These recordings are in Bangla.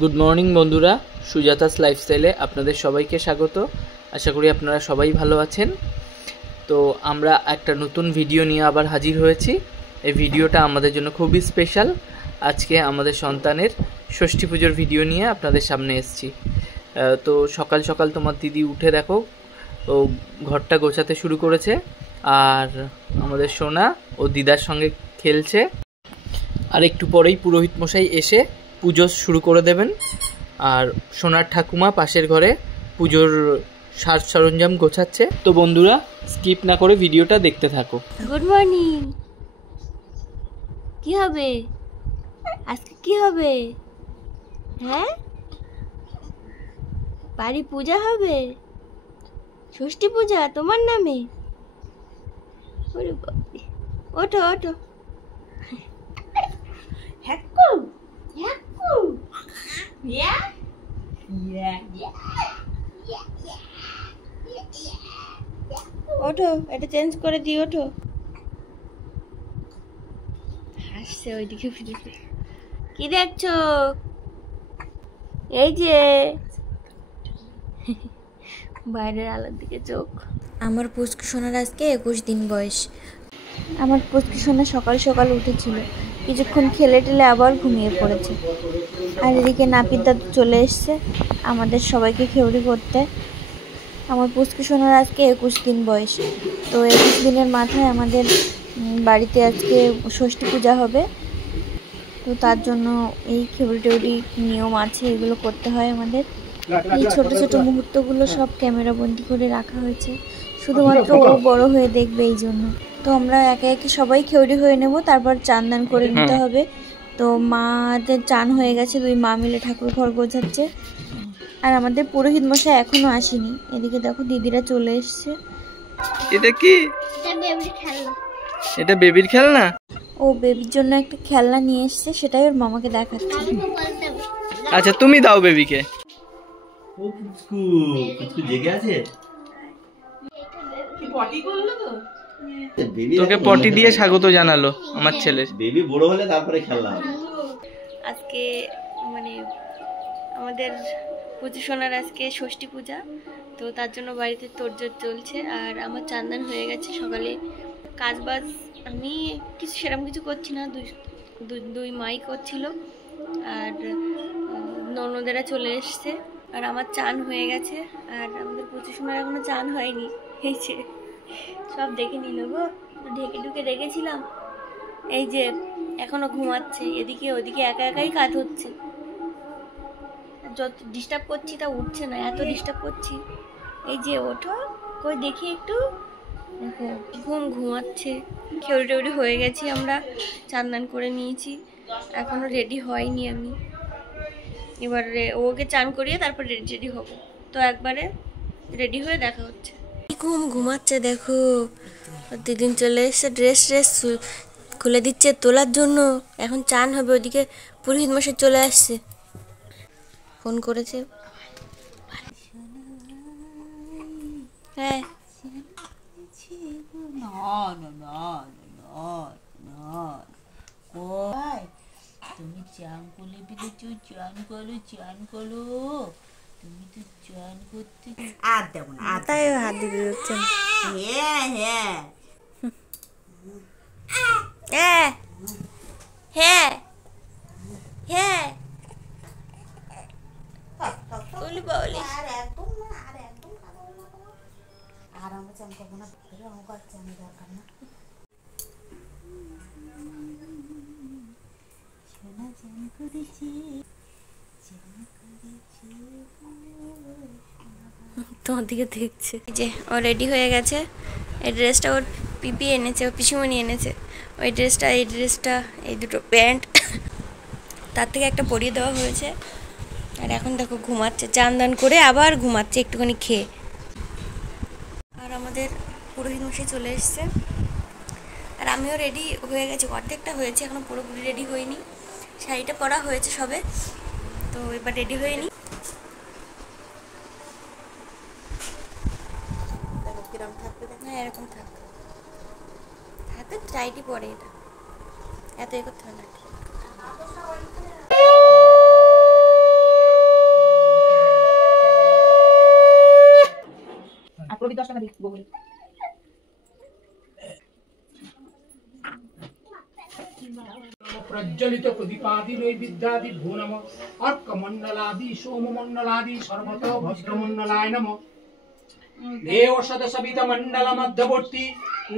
গুড মর্নিং বন্ধুরা, সুজাতাস লাইফস্টাইলে আপনাদের সবাইকে স্বাগত। আশা করি আপনারা সবাই ভালো আছেন। তো আমরা একটা নতুন ভিডিও নিয়ে আবার হাজির হয়েছি। এই ভিডিওটা আমাদের জন্য খুবই স্পেশাল। আজকে আমাদের সন্তানের ষষ্ঠী পুজোর ভিডিও নিয়ে আপনাদের সামনে এসেছি। তো সকাল সকাল তোমার দিদি উঠে দেখো ও ঘরটা গোছাতে শুরু করেছে, আর আমাদের সোনা ও দিদার সঙ্গে খেলছে। আর একটু পরেই পুরোহিত মশাই এসে পুজো শুরু করে দেবেন। আর সোনার ঠাকুমা পাশের ঘরে পুজোর সাজ সরঞ্জাম গোছাচ্ছে। তো বন্ধুরা, স্কিপ না করে ভিডিওটা দেখতে থাকো। Good morning. কি হবে আজকে? কি হবে? হ্যাঁ, বাড়ি পূজা হবে, ষষ্ঠী পূজা তোমার নামে। ওরে বাবা, ওঠো ওঠো। হ্যাকু হ্যাকু ইয়া ইয়া ইয়া। ওঠো, এটা চেঞ্জ করে দিই, ওঠো। হাসছে ওইদিকে ফিরে ফিরে। কি দেখছো? এই যে বাইরের আলোর দিকে চোখ। আমার পুচকি সোনার আজকে 21 দিন বয়স। আমার পুচকি সোনা সকাল সকাল উঠেছিল, কিছুক্ষণ খেলে টেলে আবার ঘুমিয়ে পড়েছে। আর এদিকে নাপিত দাদু চলে এসছে আমাদের সবাইকে খেউড়ি করতে। আমার পুচকি সোনার আজকে 21 দিন বয়স। তো 21 দিনের মাথায় আমাদের বাড়িতে আজকে ষষ্ঠী পূজা হবে। তো তার জন্য এই খেউড়ি টেউড়ি নিয়ম আছে, এগুলো করতে হয় আমাদের। এই ছোট ছোট মুহূর্তগুলো সব ক্যামেরা বন্দি করে রাখা হয়েছে, শুধুমাত্র ও বড় হয়ে দেখবে এই জন্য। তো আমরা একে একে সবাই খেউড়ি হয়ে নেব, তারপর চান দান করে নিতে হবে। তো মাদের চান হয়ে গেছে, দুই মা মিলে ঠাকুর ঘর গোছাচ্ছে। আর আমাদের পুরোহিত মশাই এখনো আসেনি। এদিকে দেখো দিদিরা চলে এসছে। এটা কি? এটা বেবির খেলনা। ও বেবির জন্য একটা খেলনা নিয়ে এসছে, সেটাই ওর মামাকে দেখাচ্ছে। আচ্ছা, তুমি দাও বেবিকে। ও পুচকু, পুচকু জেগে আছে। কি পটি করলো তো? তোকে পটি দিয়ে স্বাগত জানালো আমার ছেলের। বেবি বড় হলে তারপরে খেলনা হবে। আজকে মানে আমাদের পুজো সোনার আজকে ষষ্ঠী পূজা, তো তার জন্য বাড়িতে তোড়জোড় চলছে। আর আমার চান্দান হয়ে গেছে সকালে। কাজ বাজ আমি কিছু সেরকম কিছু করছি না, দুই মাই করছিল। আর ননদেরা চলে এসছে। আর আমার চান হয়ে গেছে। আর আমাদের পুজো সোনার এখনো চান হয়নি, এই যে সব দেখে নিল গো, ঢেকে ঢুকে রেখেছিলাম। এই যে এখনো ঘুমাচ্ছে, এদিকে ওদিকে একা একাই কাজ হচ্ছে। যত ডিস্টার্ব করছি তা উঠছে না, এত ডিস্টার্ব করছি। এই যে ওঠো, কই দেখি একটু। দেখো ঘুমাচ্ছে। খেউড়ি টেউড়ি হয়ে গেছি আমরা, চান দান করে নিয়েছি, এখনো রেডি হয়নি আমি। এবারে ওকে চান করিয়ে তারপর রেডি হব। তো একবারে রেডি হয়ে দেখা হচ্ছে। ঘুমাচ্ছে দেখো। দিদিন চলে এসছে, ড্রেস খুলে দিচ্ছে তোলার জন্য। এখন চান হবে, ওদিকে পুরোহিত মশাই চলে আসছে, ফোন করেছে। হ্যাঁ, তুমি চান করলে পেরেছো, চান করো, চান করো। তুমি তো চান করতে আর দেবো না, তাই হাত দিতে যাচ্ছেন। হ্যাঁ হ্যাঁ হ্যাঁ হ্যাঁ হ্যাঁ বলি বলি। আর একদম না, আর একদম আর আমরা চান করবো না, আমার চান দরকার না। সোনা চান করেছি, তোমার দিকে দেখছে। যে ও রেডি হয়ে গেছে। এই ড্রেসটা ওর পিপি এনেছে, ওর পিসিমণি এনেছে। ওই ড্রেসটা, এই ড্রেসটা, এই দুটো প্যান্ট তার থেকে একটা পরিয়ে দেওয়া হয়েছে। আর এখন দেখো ঘুমাচ্ছে, চান দান করে আবার ঘুমাচ্ছে একটুখানি খেয়ে। আর আমাদের পুরোহিত মশাই চলে এসছে। আর আমিও রেডি হয়ে গেছি, অর্ধেকটা হয়েছে, এখনো পুরোপুরি রেডি হয়নি। শাড়িটা পরা হয়েছে সবে, তো এবার রেডি হয়ে নি। হ্যাঁ, এরকম থাক, হাতে টাইটই পরে, এটা এত এ করতে হবে না। 10 টাকা দিই বগুড়ি। प्रज्वलित प्रदीपादि नैवेद्यादि भो नमः अर्कमण्डलादि सोममण्डलादि सर्वतो भद्रमण्डलाय नमः देव सदसवित मंडल मध्यवर्ती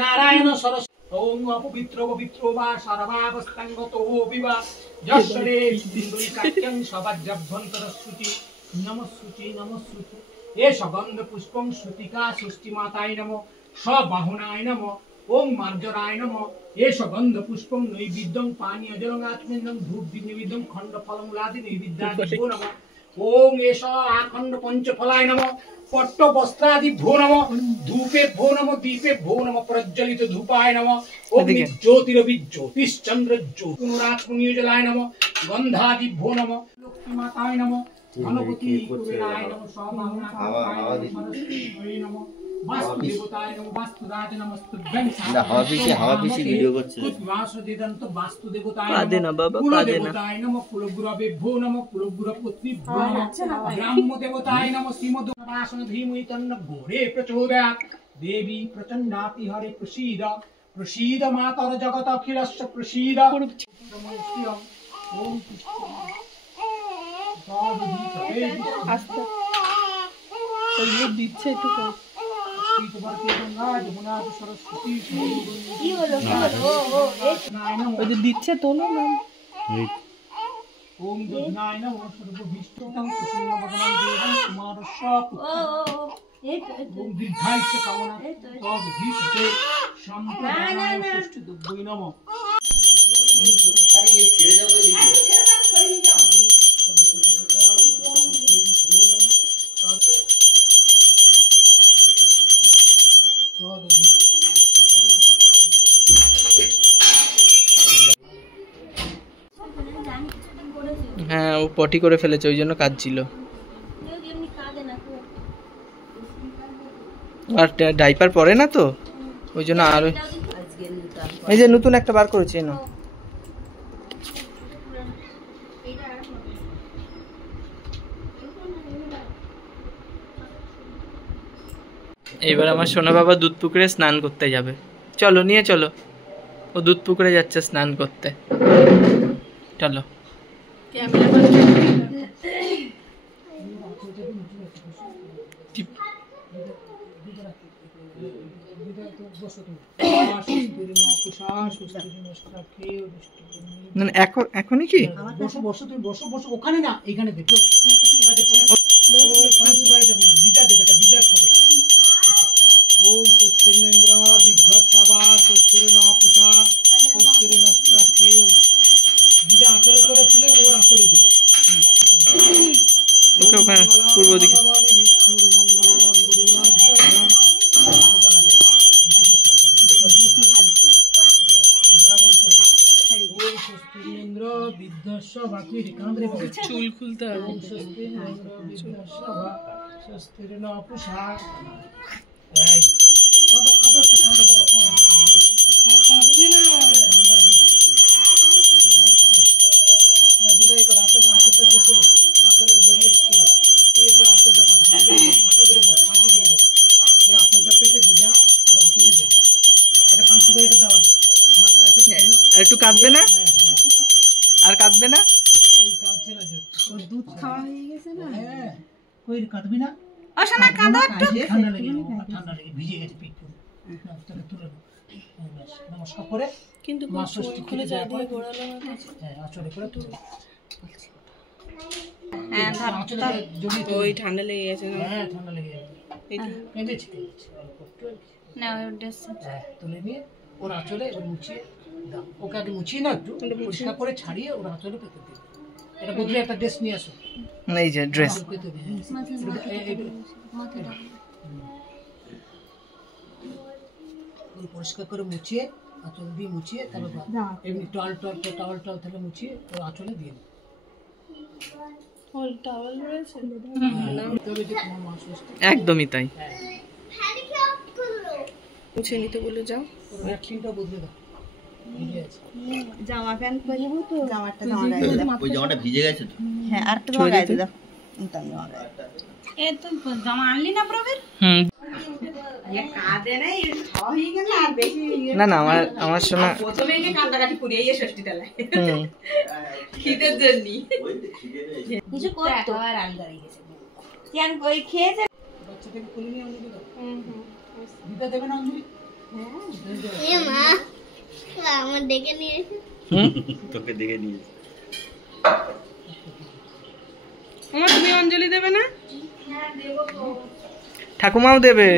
नारायण सरस ओम अपवित्र पवित्रो वा सर्वावस्थांगतो विवा जस्सरे बिंदुई काक्यं सवज्जभ्यंतर श्रुति नमः श्रुति ये सगंध पुष्पं श्रुतिका सृष्टि माताय नमः सबाहुनाय नमः ओम मार्जराय नमः ये सगंध पुष्पं नैवेद्यं पानीय जलं आत्मनं धूप निवेद्यं खंड फलमूलादि नैवेद्यादि भो नमः ओम एष आखंड पंचफलाय नमः पट्ट वस्त्रादि भो नमः धूपे भो नमः दीपे भो नमः प्रज्वलित धूपाय नमः अग्नि ज्योतिरवि ज्योतिश्चंद्र ज्योतिरात्मनियोजलाय नमः गंधादि भो नमः लक्ष्मी माताय नमः गणपति कुबेराय नमः स्वामाय नमः वास्तु देवताय नमः वास्तुराज नमस्तुभ्यं हावा पीछे वीडियो করছে वासुदेवंत वास्तु देवताय नमः कुल देवताय नमः कुलगुरवे भो नमः कुलगुरपुत्री भो नमः ब्रह्म देवताय नमः श्रीमद्वासन धीमहि तन्न घोरे प्रचोदयात् देवी प्रचंडाति हरे प्रसीद प्रसीद मातर जगत अखिलस्य प्रसीद ओम দিচ্ছে একটু দিচ্ছে তোলো না ओम दुर्गाय नमः सर्वभीष्टं प्रसन्नवदनं देवं कुमारस्वापुत्रं ओम दीर्घायुष्य कामना तद्भीष्टे सम्प्रदानाय सृष्टिदुर्गै नमः अरे ये ছেড়ে দাও হ্যাঁ ও পটি করে ফেলেছে ওই জন্য কাঁদছিল আর ডাইপার পরে না তো ওই জন্য আর এই যে নতুন একটা বার করেছি না এইবার আমার সোনা বাবা দুধ পুকুরে স্নান করতে যাবে চলো নিয়ে চলো ও দুধ পুকুরে যাচ্ছে স্নান করতে চলো এখনই কি বসো বসো তুমি বসো বসো ওখানে না এখানে দেখো দিদা দেবে এটা দিদার খবর ओम स्वस्तिरेन्द्र विद्वत्सभा स्वस्तिरनपुषा स्वस्तिरनस्त्रकेव दिदा आचले করে তুলে ওর আচলে দেবে ওকে ওখানে পূর্ব দিকে स्वस्तिरेन्द्र विद्वत्सभा কি রেখান্দ্রে চুল খুলতে হবে स्वस्तिरेन्द्र विद्वत्सभा स्वस्तिरनपुषা এই কত কত কত বাবা না দিদাই করে আসলে আসলে দিছিল আসলে জড়িয়ে ছিল তুই এবার আসলটা পা হাঁটু করে বস এই আসলটা পেটে দিদা তোর আসলে দে এটা 500 করে এটা দাও মাছ রাখে আর একটু কাঁদবে না আর কাঁদবে না ওই কাঁদছে না ওই দুধ খাওয়া হয়ে গেছে না হ্যাঁ কই কাঁদবি না অশানা কাঁদো একটু ঠান্ডা লেগে ভিজে গেছে পিঠ তাহলে তুলে নমস্কার করে কিন্তু মাছটি খুলে যায় পরে গোড়ালো না হ্যাঁ আচরে করে তুলে হ্যাঁ আচরে জড়িয়ে ওই ঠান্ডা লেগে গেছে হ্যাঁ ঠান্ডা লেগে যাবে এইটা কেঁদেছে না ওর ড্রেস হ্যাঁ তুলে নিয়ে ওর আচরে ওর মুছিয়ে দাও ওকে আগে মুছিয়ে না একটু পরিষ্কার করে ছাড়িয়ে ওর আচরে পেতে দিই এটা বদলে একটা ড্রেস নিয়ে আসো এই যে ড্রেস পরিষ্কার করে মুছিয়ে আঁচল দিয়ে মুছিয়ে তারপর এমনি টাওয়াল তাহলে মুছিয়ে ওর আঁচলে দিয়ে দিই একদমই তাই মুছে নিতে বলে যাও ভ্যাকসিনটা বদলে দাও জামা প্যান্ট পরবো তো জামাটা ওই জামাটা ভিজে গেছে তো হ্যাঁ আর তো গায়ে দাও এ তো জামা আনলি না প্রবীর হুম না না আমার শোনা কিছু করতো খেয়েছে আমার দেখে নিয়েছে তোকে দেখে নিয়েছে তুমি অঞ্জলি দেবে না? ঠাকুমাও দেবে,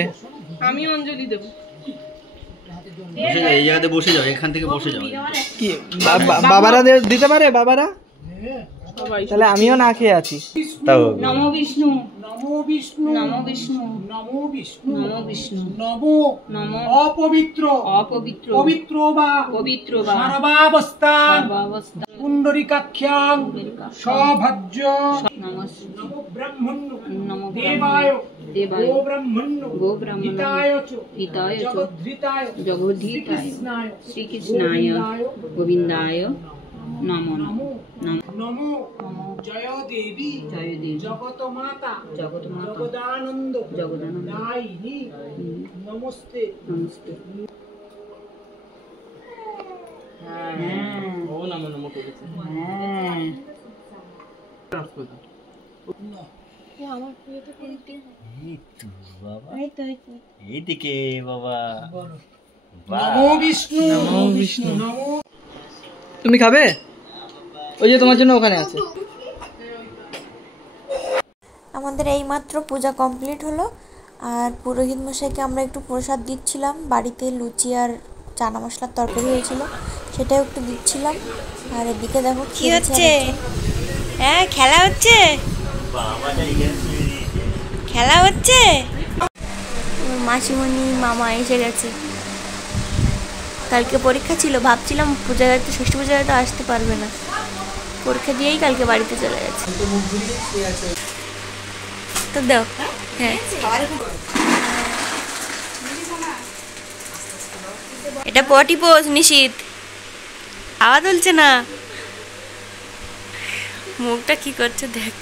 আমি অঞ্জলি দেবো। এই জায়গাতে বসে যাও, এখান থেকে বসে যাও। কি বাবারা দিতে পারে? বাবারা তাহলে আমিও না খেয়ে আছি। তাও নমো বিষ্ণু নমো বিষ্ণু নমো বিষ্ণু নমো বিষ্ণু নমো বিষ্ণু নমো নমো অপবিত্র অপবিত্র পবিত্র বা পবিত্র বা সর্বাবস্থান সর্বাবস্থা পুণ্ডরিকাখ্যাং সভাজ্য নমস্তে নমো ব্রহ্মণ্য নমো দেবায় দেবায় গো ব্রহ্মণ্য গো ব্রাহ্মণ হিতায় চ হিতায় চ জগদ্ধৃতায় জগদ্ধৃতায় শ্রীকৃষ্ণায় শ্রীকৃষ্ণায় গোবিন্দায় নমো নমো নমো জয় দেবী জয় দেবী জগত মাতা জগৎ মাতা জগদানন্দ জগদানন্দ দায়িনী নমস্তে নমস্তে। ও নমো নমো করেছে। এইদিকে বাবা। নমো বিষ্ণু নমো বিষ্ণু। নমো তুমি খাবে? ওই যে তোমার জন্য ওখানে আছে। আমাদের এইমাত্র পূজা কমপ্লিট হলো, আর পুরোহিত মশাইকে আমরা একটু প্রসাদ দিচ্ছিলাম। বাড়িতে লুচি আর চানা মশলার তরকারি হয়েছিল, সেটাও একটু দিচ্ছিলাম। আর এদিকে দেখো কি হচ্ছে। হ্যাঁ, খেলা হচ্ছে, খেলা হচ্ছে। মাসিমণি মামা এসে গেছে। কালকে পরীক্ষা ছিল, ভাবছিলাম পূজায় তো ষষ্ঠী পূজায় তো আসতে পারবে না, পরীক্ষা দিয়েই কালকে বাড়িতে চলে গেছে। তো দাও, হ্যাঁ এটা পটি পোজ নিশিত, হাওয়া তুলছে না, মুখটা কি করছে দেখ।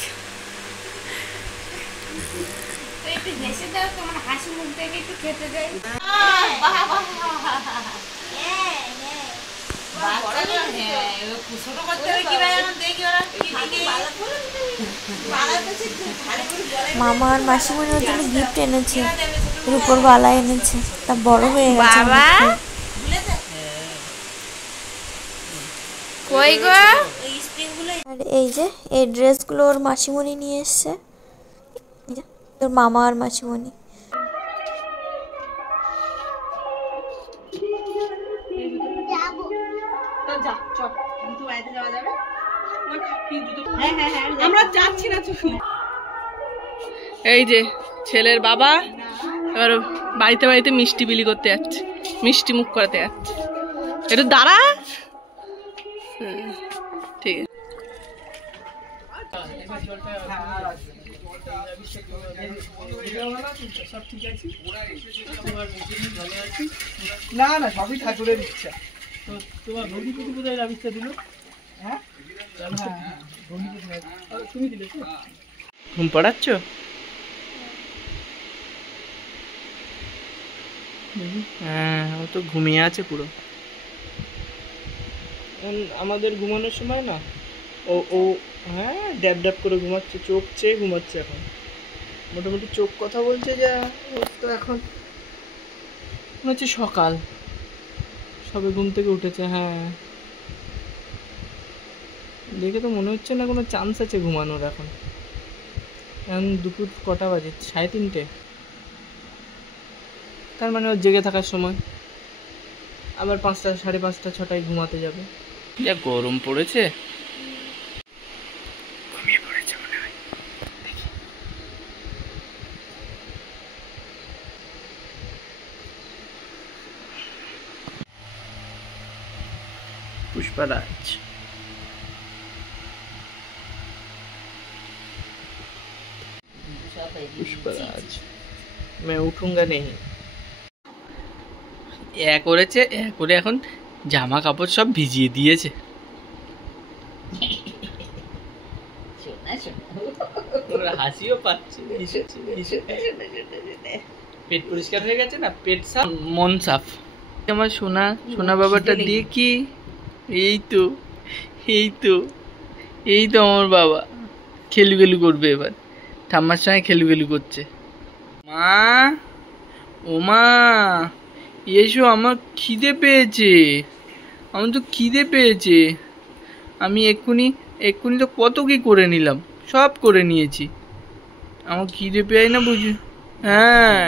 মামা আর মাসিমণি ওর জন্য গিফট এনেছে, রূপোর বালা এনেছে, তা বড় হয়ে গেছে। আর এই যে এই ড্রেসগুলো ওর মাসিমণি নিয়ে এসছে, তোর মামা আর মাসিমণি। আমরা যাচ্ছি না। এই যে ছেলের বাবা এবার বাড়িতে বাড়িতে মিষ্টি বিলি করতে যাচ্ছে, মিষ্টি মুখ করাতে যাচ্ছে। একটু দাঁড়া, ঠিক আছে। না না, সবই ঠাকুরের ইচ্ছা। তো তোমার গৌরী পুজো কোথায় আবিষ্টা দিল? হ্যাঁ, তুমি দিলে। ঘুম পড়াচ্ছ? হ্যাঁ, ও তো ঘুমিয়ে আছে পুরো। আমাদের ঘুমানোর সময় না, ও ও হ্যাঁ ড্যাব ড্যাব করে ঘুমাচ্ছে, চোখ চেয়ে ঘুমাচ্ছে এখন। মোটামুটি চোখ কথা বলছে যে ওর তো এখন মনে হচ্ছে সকাল, সবে ঘুম থেকে উঠেছে। হ্যাঁ, দেখে তো মনে হচ্ছে না কোনো চান্স আছে ঘুমানোর এখন। এখন দুপুর কটা বাজে? 3:30। তার মানে ওর জেগে থাকার সময়। আবার 5টা, 5:30, 6টায় ঘুমাতে যাবে। যা গরম পড়েছে, ঘুমিয়ে পড়েছে মনে হয়। पुष्पराज, पुष्पराज, मैं उठूंगा नहीं। করেছে করে এখন জামা কাপড় সব ভিজিয়ে দিয়েছে। হাসিও পাচ্ছে। পেট পরিষ্কার হয়ে গেছে না, পেট সাফ মন সাফ। আমার সোনা সোনা বাবাটা দেখি, এই তো এই তো এই তো আমার বাবা খেলুগেলু করবে এবার, ঠাম্মার সঙ্গে খেলুগেলু করছে। মা, ও মা এসো, আমার খিদে পেয়েছে, আমার তো খিদে পেয়েছে। আমি এক্ষুনি তো কত কি করে নিলাম, সব করে নিয়েছি। আমার খিদে পেয়ে না বুঝি। হ্যাঁ